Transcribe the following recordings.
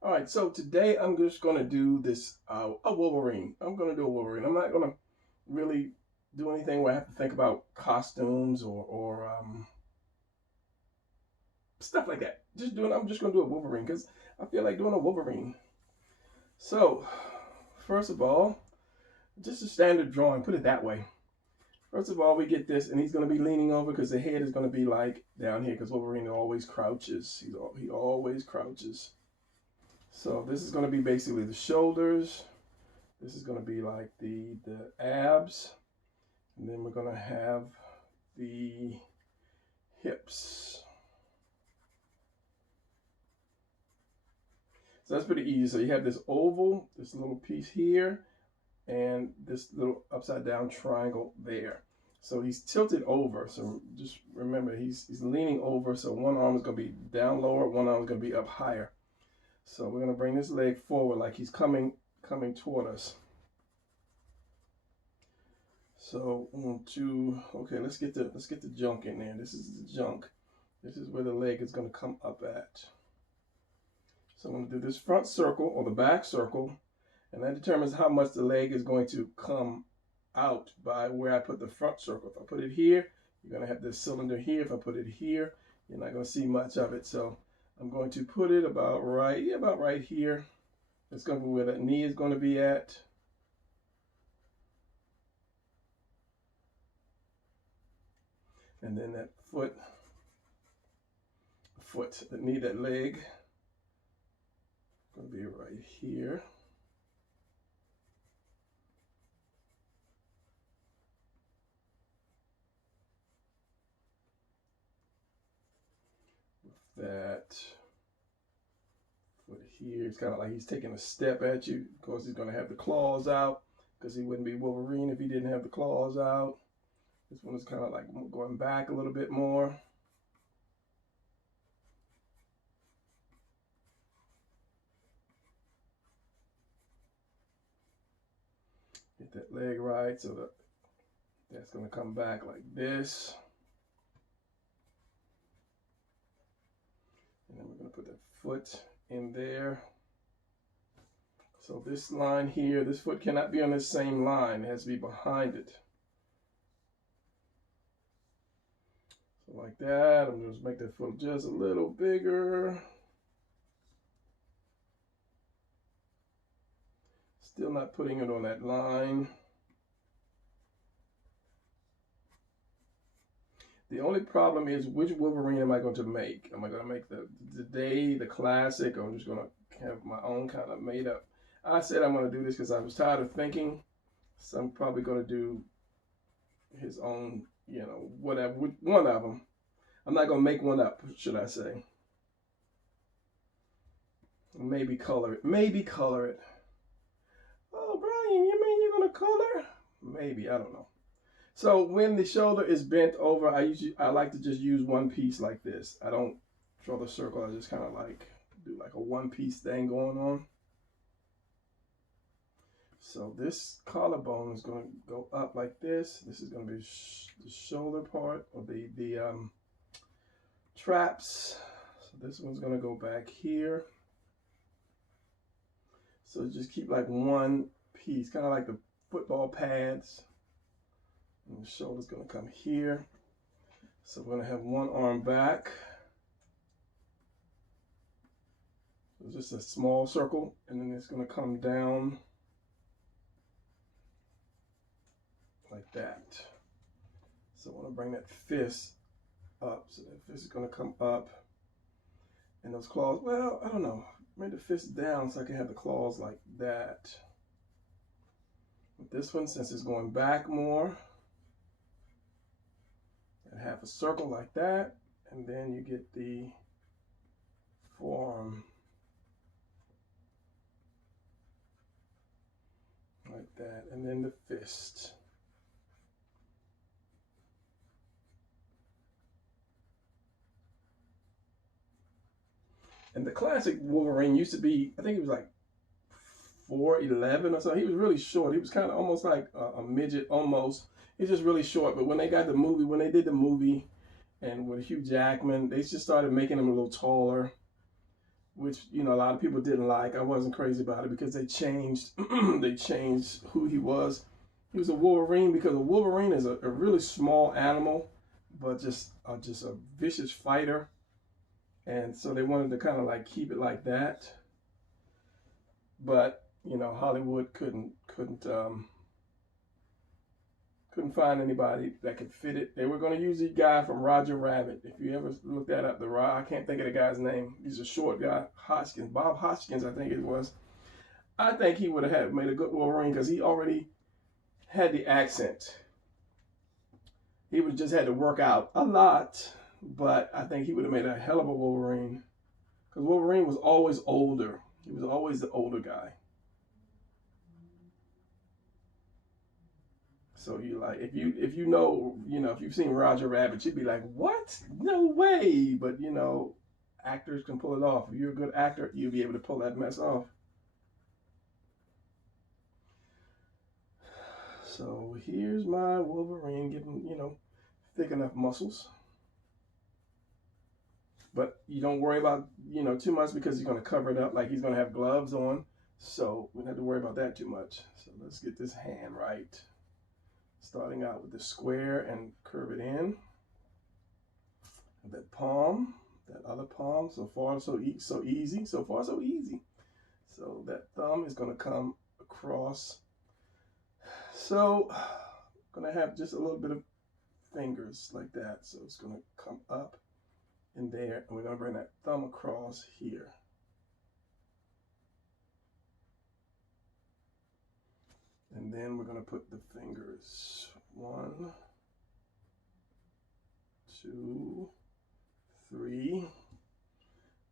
All right, so today I'm just going to do this a Wolverine. I'm going to do a Wolverine. I'm not going to really do anything where I have to think about costumes or stuff like that. I'm just going to do a Wolverine because I feel like doing a Wolverine. So, first of all, just a standard drawing. Put it that way. First of all, we get this, and he's going to be leaning over because the head is going to be like down here because Wolverine always crouches. He always crouches. So this is going to be basically the shoulders. This is going to be like the abs, and then we're going to have the hips. So that's pretty easy. So you have this oval, this little piece here, and this little upside down triangle there. So he's tilted over. So just remember, he's leaning over. So one arm is going to be down lower, one arm is going to be up higher. So we're going to bring this leg forward like he's coming toward us. So okay, let's get the junk in there. This is the junk. This is where the leg is going to come up at. So I'm going to do this front circle or the back circle, and that determines how much the leg is going to come out by where I put the front circle. If I put it here, you're going to have this cylinder here. If I put it here, you're not going to see much of it. So I'm going to put it about right here. It's going to be where that knee is going to be at. And then that the knee, that leg, going to be right here. That foot here, it's kind of like he's taking a step at you. Of course, he's going to have the claws out because he wouldn't be Wolverine if he didn't have the claws out. This one is kind of like going back a little bit more. Get that leg right so that's going to come back like this. And then we're going to put that foot in there. So this line here, this foot cannot be on the same line. It has to be behind it. So like that. I'm just make that foot just a little bigger. Still not putting it on that line. The only problem is, which Wolverine am I going to make? Am I going to make the classic, or I'm just going to have my own kind of made up? I said I'm going to do this because I was tired of thinking. So I'm probably going to do his own, whatever, one of them. I'm not going to make one up, should I say. Maybe color it. Maybe color it. Oh, Brian, you mean you're going to color? Maybe, I don't know. So when the shoulder is bent over, I like to just use one piece like this. I don't draw the circle. I just kind of like do like a one piece thing going on. So this collarbone is going to go up like this. This is going to be the shoulder part, or the traps. So this one's going to go back here. So just keep like one piece, kind of like the football pads. And the shoulder's going to come here. So we're going to have one arm back. So just a small circle, and then it's going to come down like that. So I want to bring that fist up. So that fist is going to come up. And those claws, well, I don't know. Bring the fist down so I can have the claws like that. With this one, since it's going back more, and half a circle like that, and then you get the forearm like that, and then the fist. And the classic Wolverine used to be, I think he was like 4'11" or something. He was really short. He was kind of almost like a midget almost. He's just really short. But when they did the movie, and with Hugh Jackman, they just started making him a little taller. which a lot of people didn't like. I wasn't crazy about it because they changed they changed who he was. He was a Wolverine because a Wolverine is a really small animal, but just a vicious fighter, and so they wanted to kind of like keep it like that. But Hollywood couldn't find anybody that could fit it. They were going to use the guy from Roger Rabbit. If you ever look that up, I can't think of the guy's name. He's a short guy, Hoskins, Bob Hoskins, I think it was. I think he would have made a good Wolverine because he already had the accent. He would just had to work out a lot, but I think he would have made a hell of a Wolverine because Wolverine was always older. He was always the older guy. So you like if you've seen Roger Rabbit, you'd be like, what? No way! But actors can pull it off. If you're a good actor, you'll be able to pull that mess off. So here's my Wolverine getting thick enough muscles. But you don't worry about too much because he's going to cover it up, like he's going to have gloves on. So we don't have to worry about that too much. So let's get this hand right. Starting out with the square and curve it in. That palm, that other palm. So far, so easy. So far, so easy. So that thumb is going to come across. So I'm going to have just a little bit of fingers like that. So it's going to come up in there, and we're going to bring that thumb across here. And then we're going to put the fingers 1, 2, 3,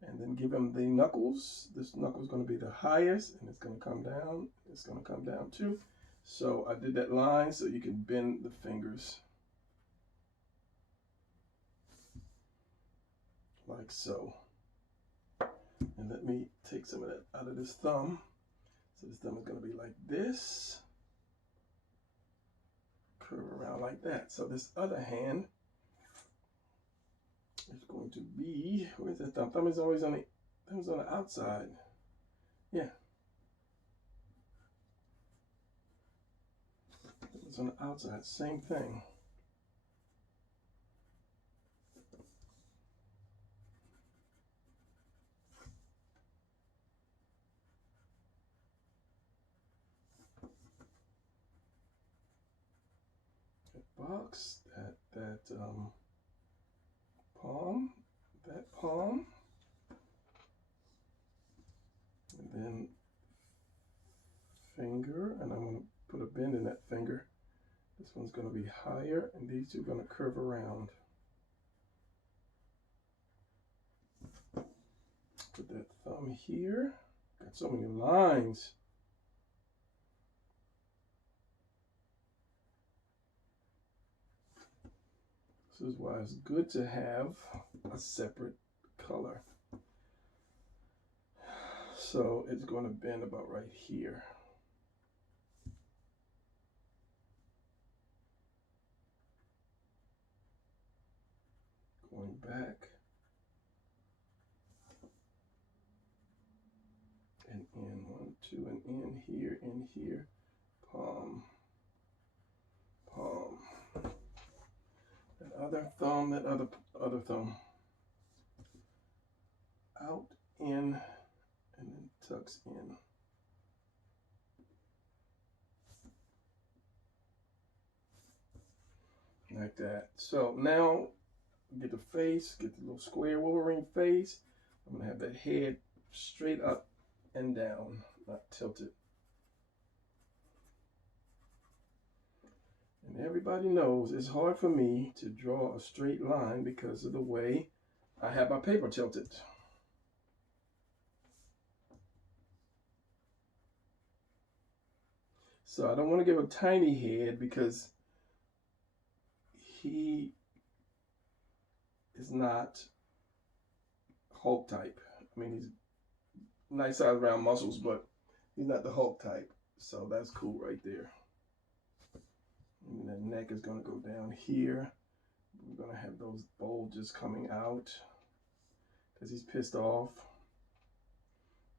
and then give him the knuckles. This knuckle is going to be the highest, and it's going to come down. It's going to come down too. So I did that line so you can bend the fingers like so. And let me take some of that out of this thumb. So this thumb is going to be like this. Curve around like that. So this other hand is going to be, where's the thumb? Thumb is always on the outside. Yeah. It's on the outside, same thing. Box, that palm, and then finger, and I'm going to put a bend in that finger. This one's going to be higher, and these two are going to curve around. Put that thumb here. Got so many lines. This is why it's good to have a separate color. So it's going to bend about right here. Going back. And in, 1, 2, and in here, palm, palm. That other thumb, other thumb. Out, in, and then tucks in. Like that. So now get the face, get the little square Wolverine face. I'm gonna have that head straight up and down, not tilted. And everybody knows it's hard for me to draw a straight line because of the way I have my paper tilted. So I don't want to give a tiny head because he is not Hulk type. I mean, he's nice size round muscles, but he's not the Hulk type. So that's cool right there. And the neck is going to go down here. We're going to have those bulges coming out because he's pissed off.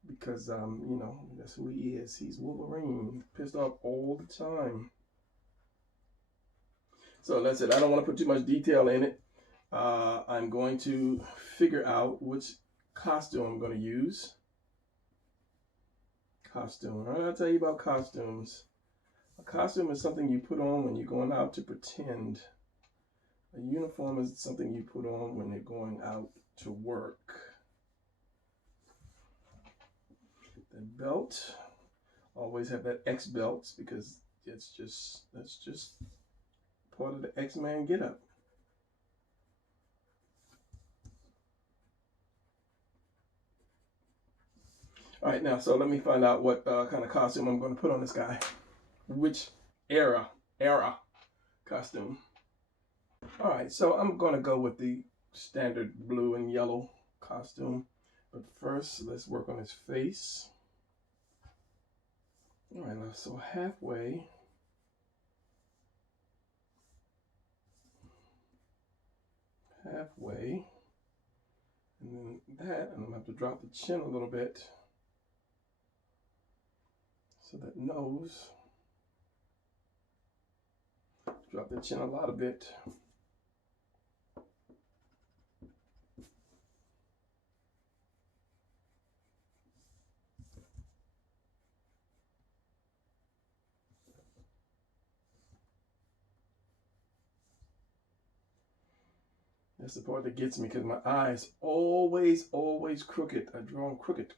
because you know, that's who he is. He's Wolverine, pissed off all the time. So that's it. I don't want to put too much detail in it. I'm going to figure out which costume I'm going to use. Costume. I'll tell you about costumes. A costume is something you put on when you're going out to pretend. A uniform is something you put on when you're going out to work. The belt, always have that X belt because that's just part of the X-Man get up. All right, now, so let me find out what kind of costume I'm going to put on this guy. Which era costume. All right, so I'm going to go with the standard blue and yellow costume. But first, let's work on his face. All right, so halfway. Halfway. And then that, and I'm going to have to drop the chin a little bit. So that nose. Drop the chin a lot a bit. That's the part that gets me because my eyes always crooked. I draw them crooked.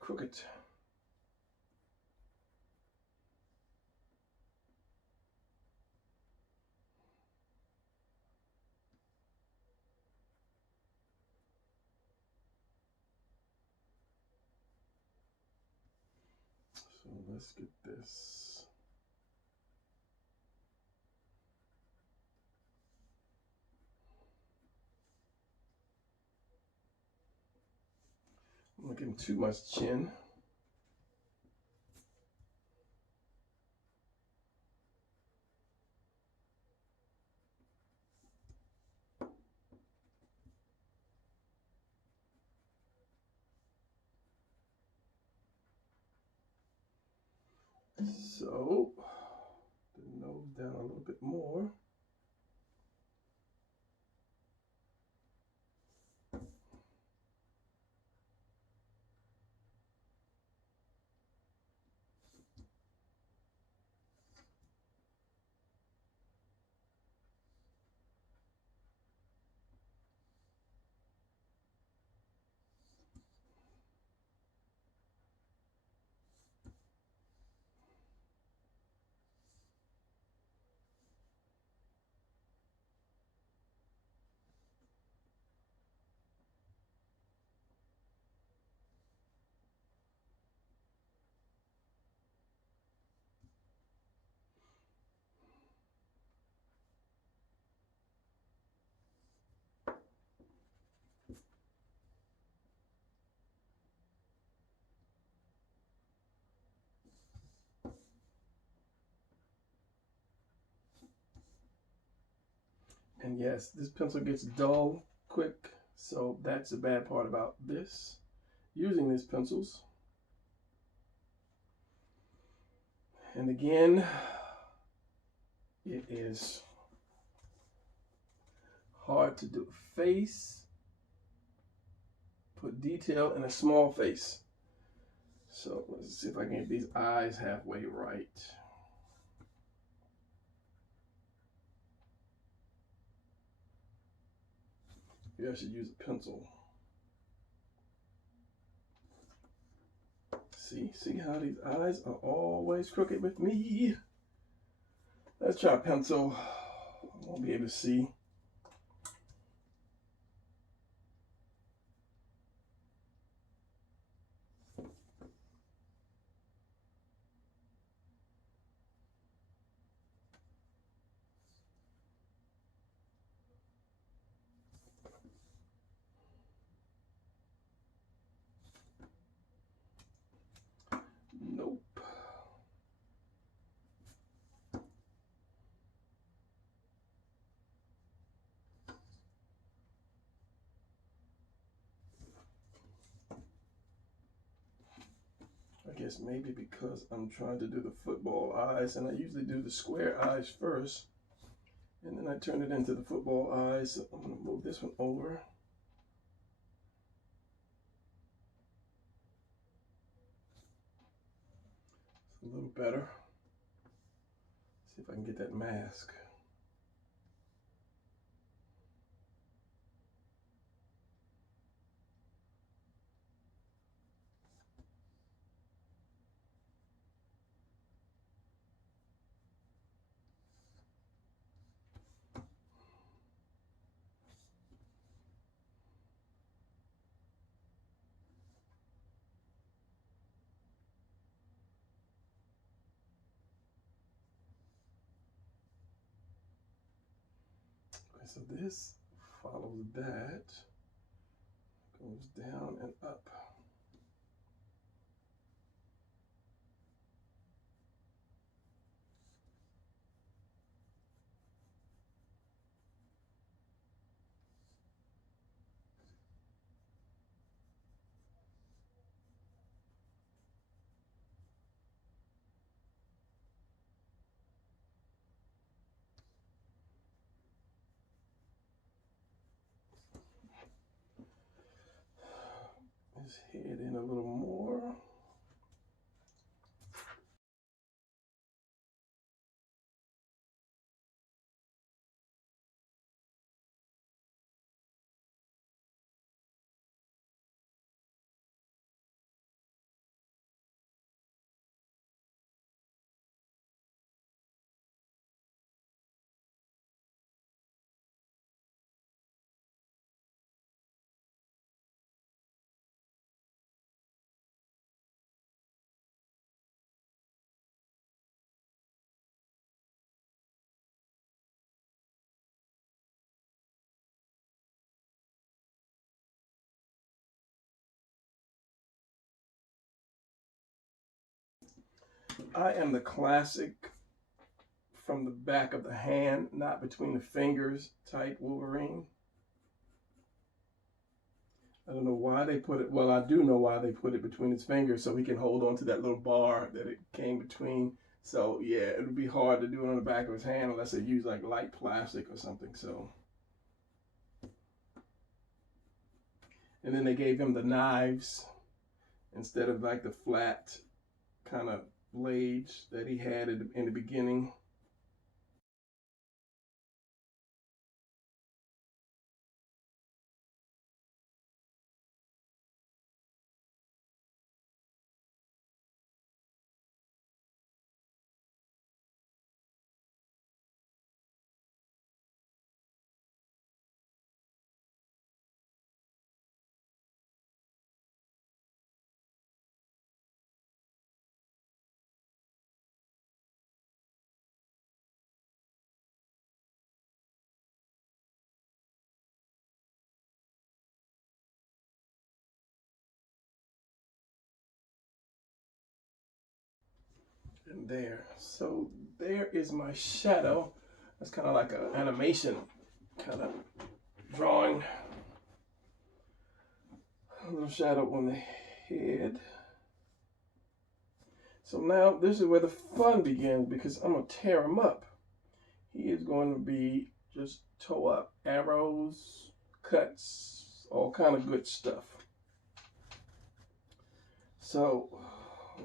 So let's get this. I'm not giving too much chin. So, the nose down a little bit more. And yes, this pencil gets dull quick, so that's the bad part about this. Using these pencils. And again, it is hard to do a face, put detail in a small face. So let's see if I can get these eyes halfway right. Maybe I should use a pencil. See how these eyes are always crooked with me. Let's try a pencil. I won't be able to see. Nope. this. Maybe because I'm trying to do the football eyes, and I usually do the square eyes first, and then I turn it into the football eyes. So I'm going to move this one over. It's a little better. See if I can get that mask. Okay, so this follows that, goes down and up. His head in a little more. I am the classic from the back of the hand, not between the fingers type Wolverine. I don't know why they put it, well, I do know why they put it between his fingers, so he can hold on to that little bar that it came between. So yeah, it would be hard to do it on the back of his hand unless they use like light plastic or something. So, and then they gave him the knives instead of like the flat kind of blades that he had in the beginning. And there. So there is my shadow. That's kind of like an animation kind of drawing. A little shadow on the head. So now this is where the fun begins because I'm going to tear him up. He is going to be just toe up. Arrows, cuts, all kind of good stuff. So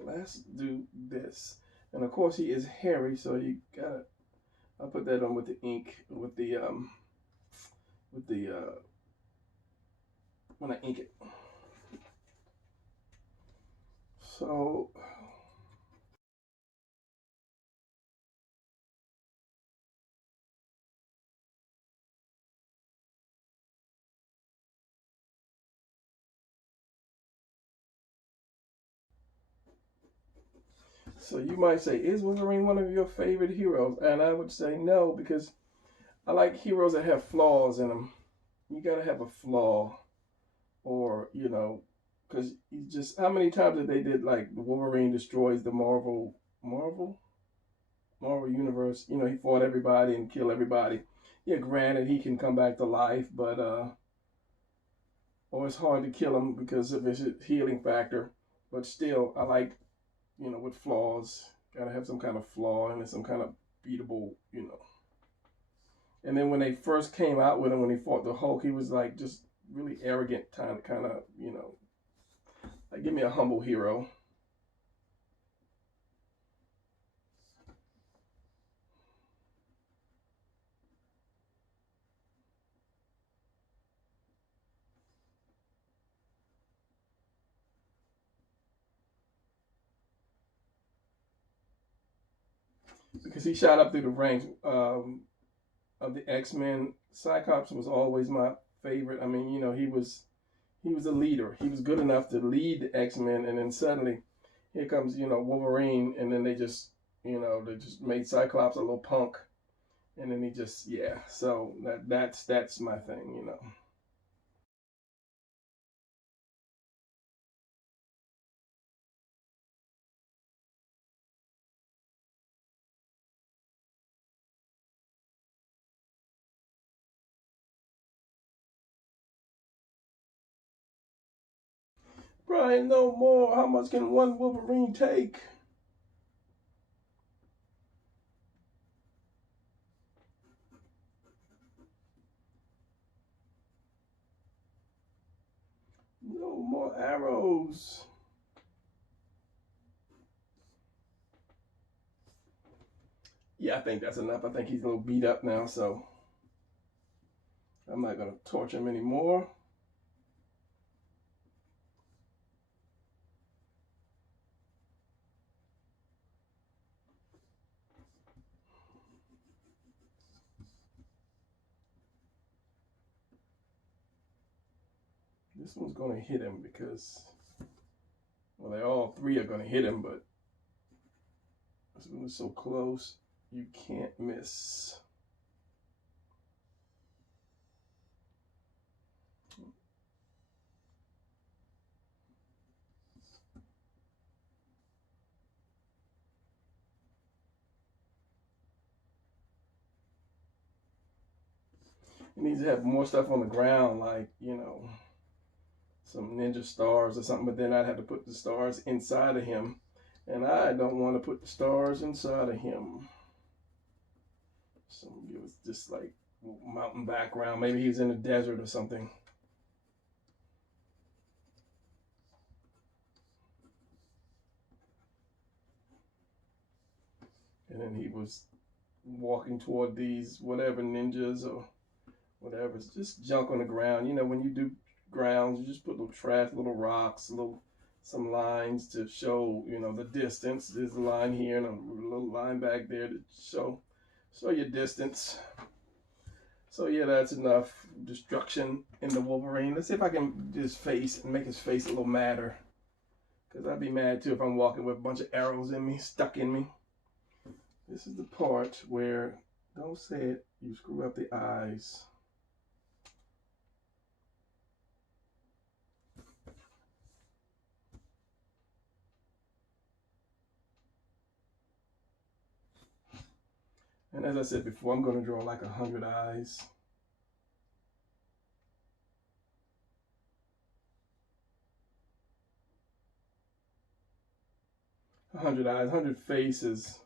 let's do this. And of course he is hairy, so you gotta, I'll put that on with the ink, with the when I ink it. So you might say, is Wolverine one of your favorite heroes? And I would say no, because I like heroes that have flaws in them. You gotta have a flaw, or you know, because you just, how many times did they did like Wolverine destroys the Marvel universe? You know, he fought everybody and killed everybody. Yeah, granted he can come back to life, but or it's hard to kill him because of his healing factor. But still, I like with flaws. Gotta have some kind of flaw and some kind of beatable. And then when they first came out with him, when he fought the Hulk, he was like just really arrogant, kind of, like give me a humble hero. Because he shot up through the ranks of the X-Men. Cyclops was always my favorite. I mean, he was a leader. He was good enough to lead the X-Men, and then suddenly here comes Wolverine, and then they just made Cyclops a little punk, and then he just yeah. So that's my thing. Brian, no more. How much can one Wolverine take? No more arrows. Yeah, I think that's enough. I think he's a little beat up now, so I'm not gonna torture him anymore. This one's gonna hit him because, well, they all three are gonna hit him, but this one is so close, you can't miss. He needs to have more stuff on the ground, like, some ninja stars or something, but then I'd have to put the stars inside of him. And I don't want to put the stars inside of him. So it was just like mountain background. Maybe he's in the desert or something. And then he was walking toward these whatever ninjas or whatever. It's just junk on the ground. When you do grounds, you just put little trash, little rocks, some lines to show, the distance. There's a line here and a little line back there to show your distance. So yeah, that's enough destruction in the Wolverine. Let's see if I can do his face and make his face a little madder. Because I'd be mad too if I'm walking with a bunch of arrows in me, stuck in me. This is the part where, don't say it, you screw up the eyes. And as I said before, I'm going to draw like 100 eyes. 100 eyes, 100 faces.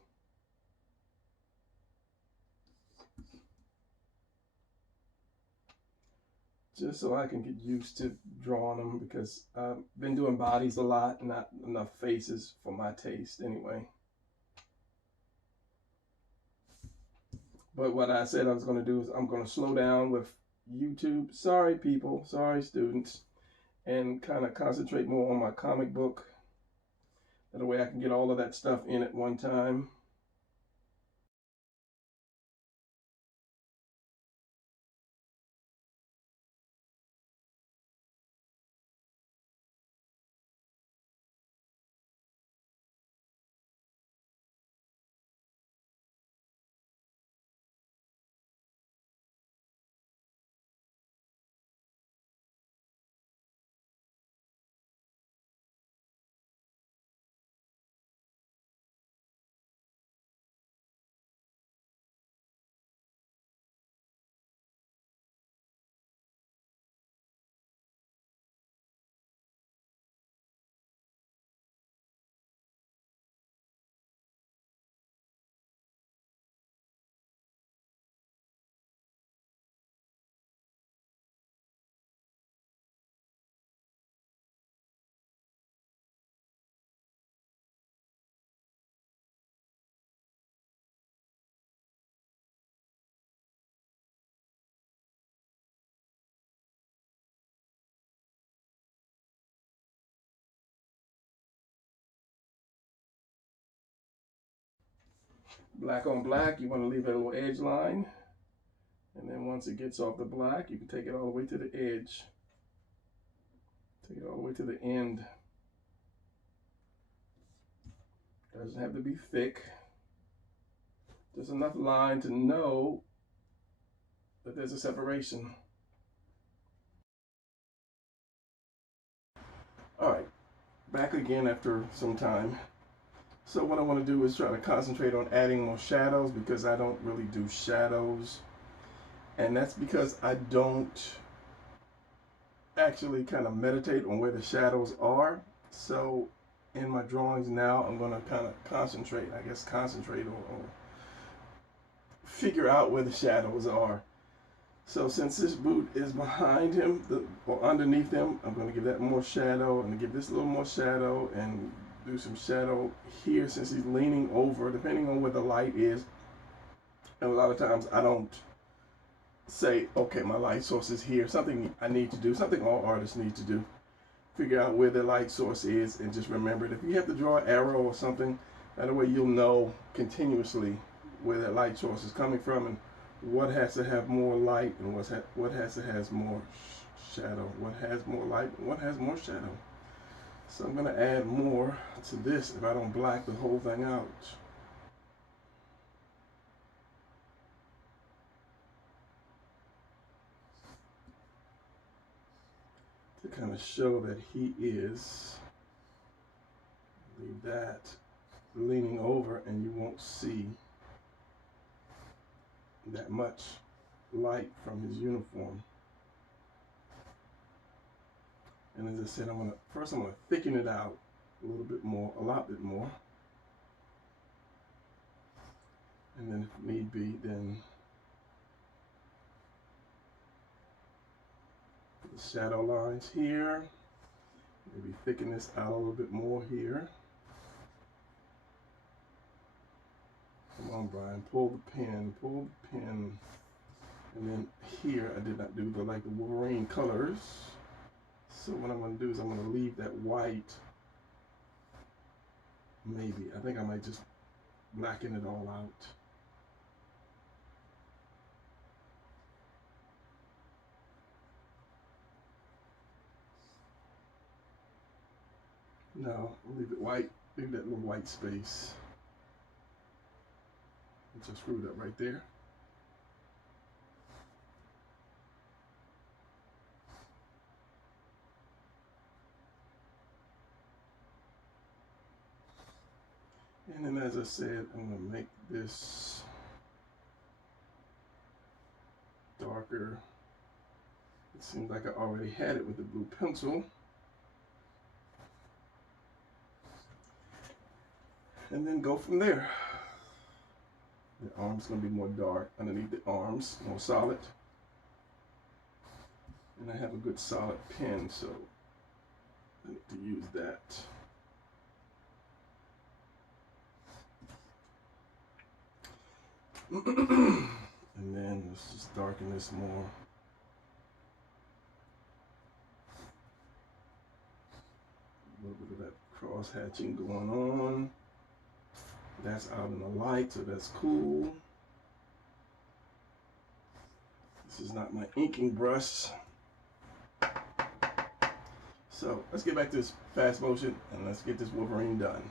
Just so I can get used to drawing them, because I've been doing bodies a lot, not enough faces for my taste anyway. But what I said I was going to do is I'm going to slow down with YouTube. Sorry, people. Sorry, students. And kind of concentrate more on my comic book. That way I can get all of that stuff in at one time. Black on black, you want to leave a little edge line. And then once it gets off the black, you can take it all the way to the edge. Take it all the way to the end. Doesn't have to be thick. Just enough line to know that there's a separation. All right, back again after some time. So what I want to do is try to concentrate on adding more shadows, because I don't really do shadows. And that's because I don't actually kind of meditate on where the shadows are. So in my drawings now, I'm going to kind of concentrate or figure out where the shadows are. So since this boot is behind him or underneath him, I'm going to give that more shadow. I'm going to give this a little more shadow and do some shadow here since he's leaning over, depending on where the light is. And a lot of times I don't say, okay, my light source is here. Something I need to do, something all artists need to do. Figure out where the light source is and just remember it. If you have to draw an arrow or something, that way you'll know continuously where that light source is coming from and what has to have more light and what has to have more shadow, what has more light and what has more shadow. So I'm going to add more to this if I don't black the whole thing out. To kind of show that he is, leave that leaning over and you won't see that much light from his uniform. And as I said, I'm gonna thicken it out a little bit more, a lot bit more. And then if need be, then put the shadow lines here. Maybe thicken this out a little bit more here. Come on, Brian, pull the pin. And then here, I did not do the Wolverine colors. So what I'm going to do is I'm going to leave that white, maybe. I think I might just blacken it all out. No, I'll leave it white, leave that little white space. Just screwed up right there. And then as I said, I'm going to make this darker. It seems like I already had it with the blue pencil. And then go from there. The arm's going to be more dark underneath the arms, more solid. And I have a good solid pen, so I need to use that. And then let's just darken this more. A little bit of that cross hatching going on. That's out in the light, so that's cool. This is not my inking brush. So let's get back to this fast motion and let's get this Wolverine done.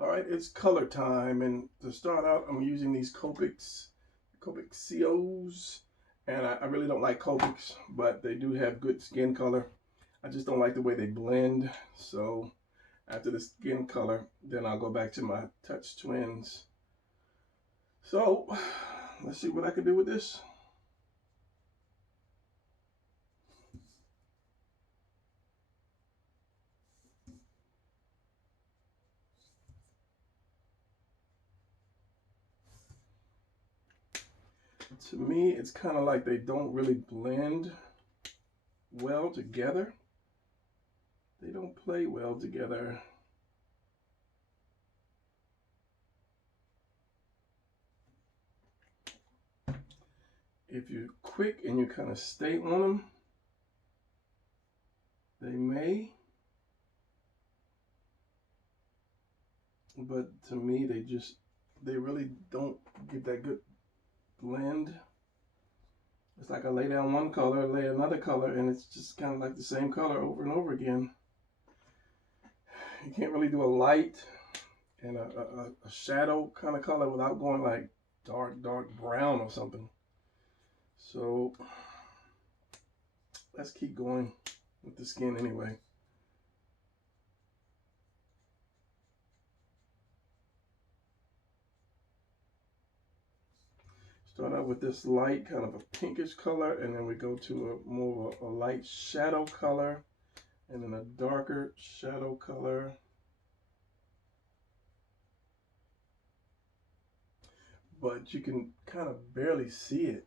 All right, it's color time, and to start out, I'm using these Copics COs, and I really don't like Copics, but they do have good skin color. I just don't like the way they blend. So after the skin color, then I'll go back to my Touch Twins. So let's see what I can do with this. To me, it's kind of like they don't really blend well together. They don't play well together. If you're quick and you kind of stay on them, they may. But to me, they really don't get that good blend. It's like I lay down one color, lay another color, and it's just kind of like the same color over and over again. You can't really do a light and a shadow kind of color without going like dark brown or something. So let's keep going with the skin anyway. Start out with this light, kind of a pinkish color, and then we go to a more of a light shadow color, and then a darker shadow color. But you can kind of barely see it.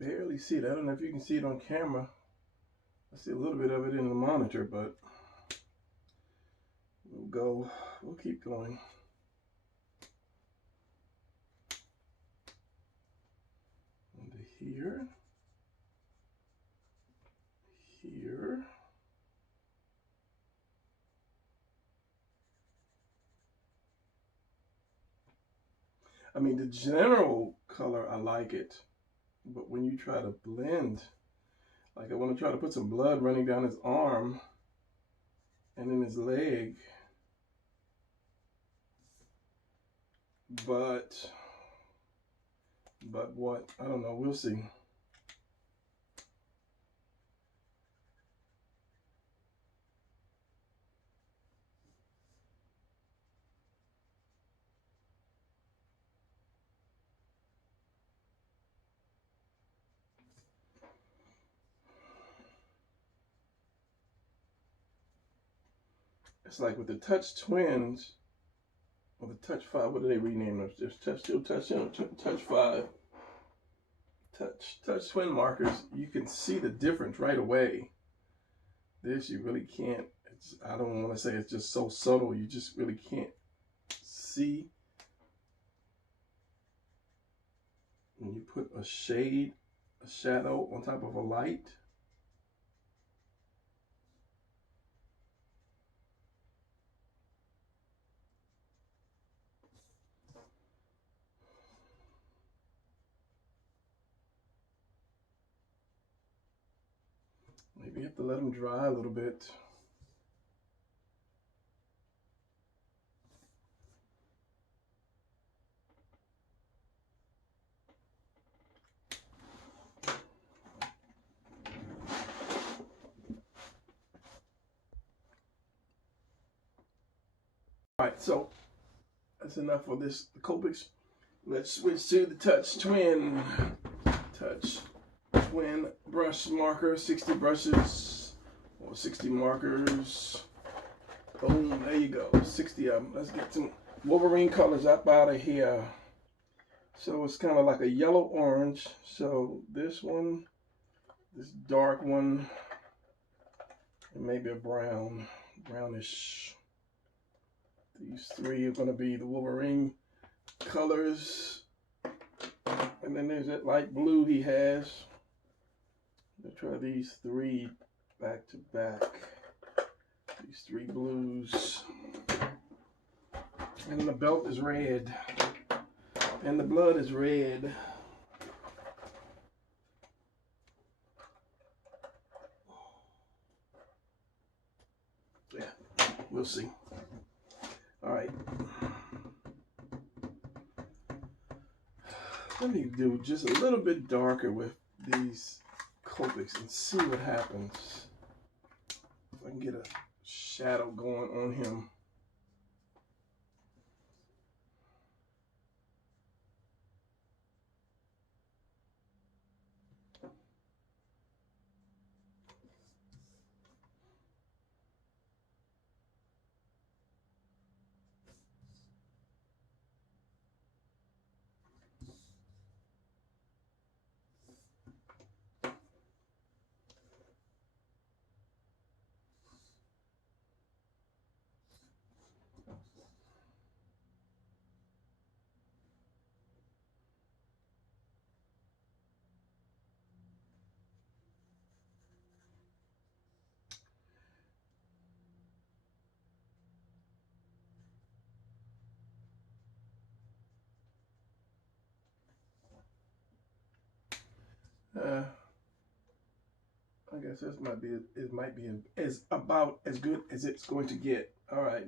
Barely see it. I don't know if you can see it on camera. I see a little bit of it in the monitor, but we'll keep going. And here, here. I mean, the general color, I like it. But when you try to blend, like I want to try to put some blood running down his arm and in his leg. But what? I don't know. We'll see. It's like with the Touch Twins or the Touch 5. What do they rename them? Just Touch 5. Touch Twin markers. You can see the difference right away. This you really can't. I don't want to say it's just so subtle. You just really can't see. When you put a shade, a shadow on top of a light. Maybe you have to let them dry a little bit. All right, so that's enough for this Copics. Let's switch to the Touch Twin brush marker. 60 brushes or 60 markers. Boom, there you go. 60 of them. Let's get some Wolverine colors up out of here. So it's kind of like a yellow orange. So this one, this dark one, and maybe a brownish. These three are going to be the Wolverine colors. And then there's that light blue he has. Let's try these three back to back. These three blues. And the belt is red. And the blood is red. Yeah, we'll see. All right. Let me do just a little bit darker with these Copics and see what happens. If I can get a shadow going on him. I guess this might be as about as good as it's going to get. All right,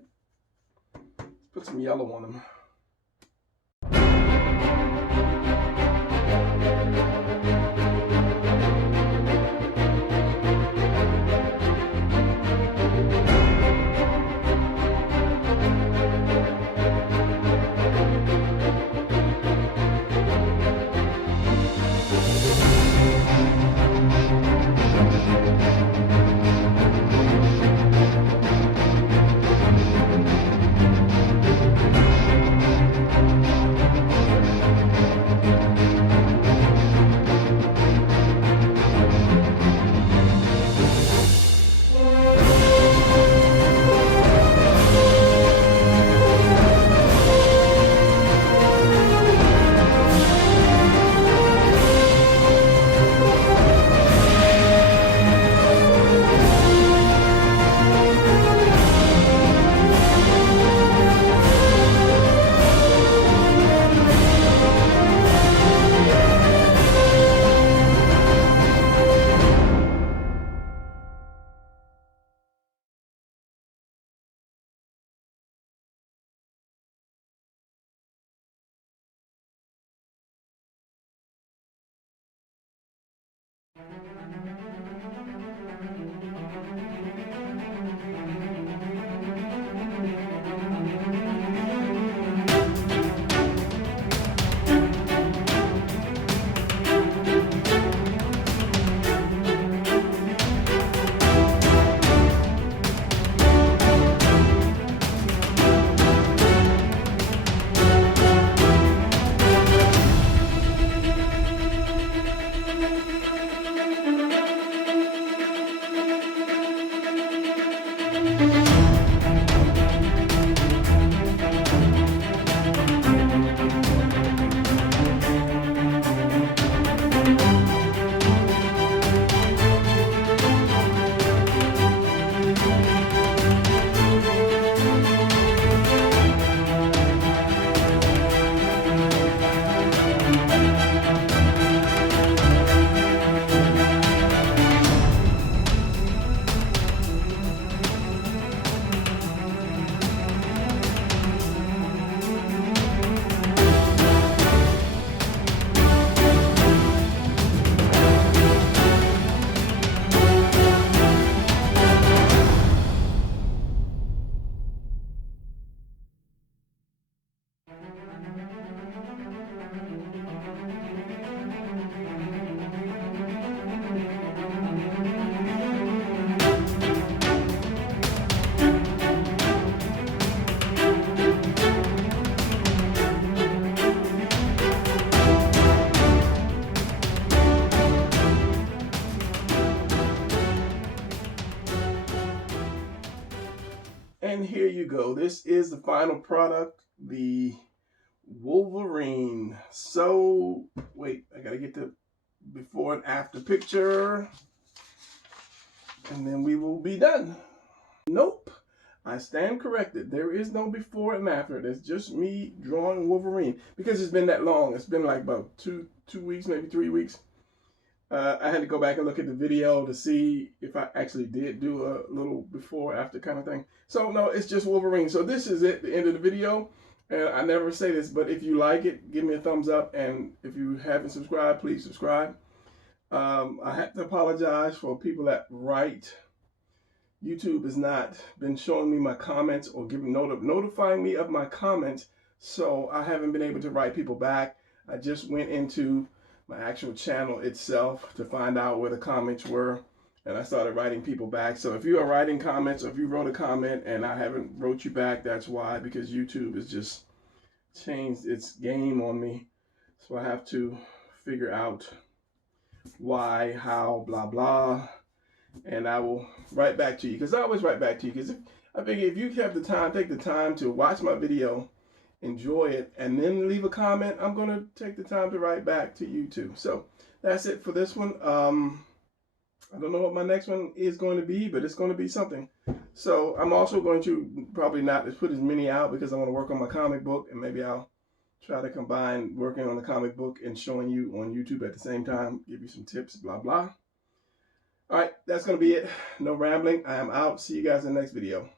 put some yellow on them. And here you go. This is the final product, the Wolverine. So, wait, I gotta get the before and after picture, and then we will be done. Nope, I stand corrected. There is no before and after. It's just me drawing Wolverine because it's been that long. It's been like about two weeks, maybe 3 weeks. I had to go back and look at the video to see if I actually did do a little before after kind of thing. So no, it's just Wolverine. So this is it, the end of the video. And I never say this, but if you like it, give me a thumbs up. And if you haven't subscribed, please subscribe. I have to apologize for people that write. YouTube has not been showing me my comments or notifying me of my comments. So I haven't been able to write people back. I just went into my actual channel itself to find out where the comments were, and I started writing people back. So if you are writing comments, or if you wrote a comment and I haven't wrote you back, that's why, because YouTube has just changed its game on me. So I have to figure out why, how, blah blah, and I will write back to you, because I always write back to you, because I figure if you have the time, take the time to watch my video, enjoy it, and then leave a comment, I'm going to take the time to write back to you too. So that's it for this one. I don't know what my next one is going to be, but it's going to be something. So I'm also going to probably not put as many out because I want to work on my comic book, and maybe I'll try to combine working on the comic book and showing you on YouTube at the same time, give you some tips, blah blah. All right, that's going to be it. No rambling. I am out. See you guys in the next video.